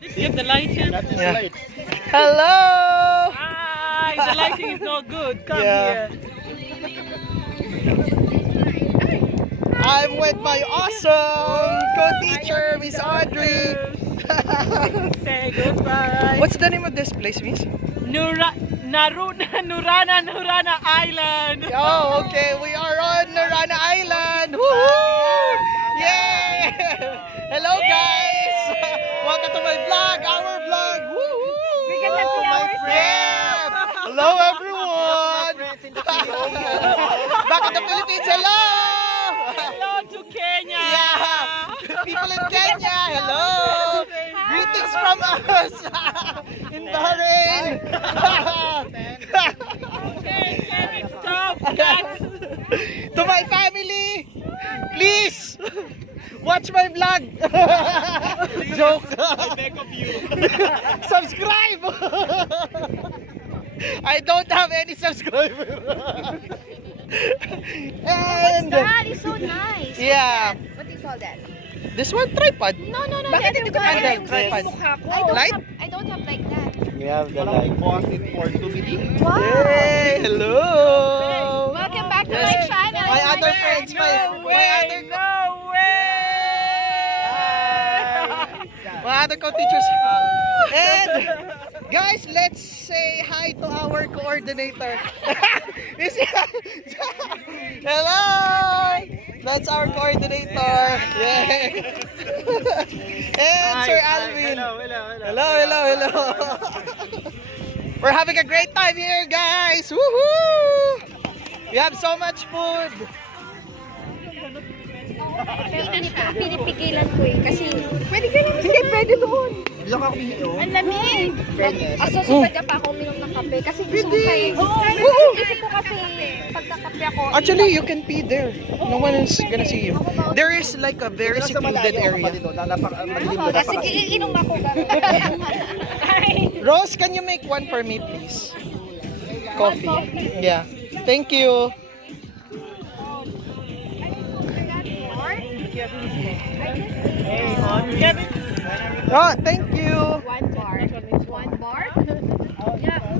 Get the lighting. Yeah. Hello! Hi, the lighting is not good. Come Yeah. here. I'm with my awesome co-teacher, Miss Audrey. Say goodbye. What's the name of this place, Miss? Nurana Island. Oh, okay. We are on Narana Island. Woohoo! Yay! Hello, guys. Welcome to my vlog, our vlog. Woohoo! We get to see our Yeah! Hello, everyone. Back in the Philippines. Hello. Hello to Kenya. Yeah, people in Kenya, hello! Greetings from us in Bahrain! Okay, Kevin, stop. That's To my family, please watch my vlog! Joke! Subscribe! I don't have any subscribers. And That is so nice. yeah, What do you call that? this one tripod. No. Bakit the hindi other ko one. tanda tripod? Light? I don't have like that. We have the light. Wow. Hey, hello! Welcome back to Yes. my channel. My other friends, my other my other co-teachers. And guys, let's say hi to our coordinator. Hello! That's our coordinator. Yay! And Sir Alvin. Hello. We're having a great time here, guys. Woohoo! We have so much food. Pinipigilan ko eh. Kasi, pwede ka naman. Hindi, pwede doon. Ang lamig. Asusunod ka pa ako uminom ng kape. Kasi gusto ko kayo. Isip ko kasi, pag nakape ako. Actually, you can pee there. No one is gonna see you. There is like a very secluded area. Sige, iinom ako. Rose, can you make one for me, please? Coffee. Yeah. Thank you. Oh, thank you. One bar. Yeah.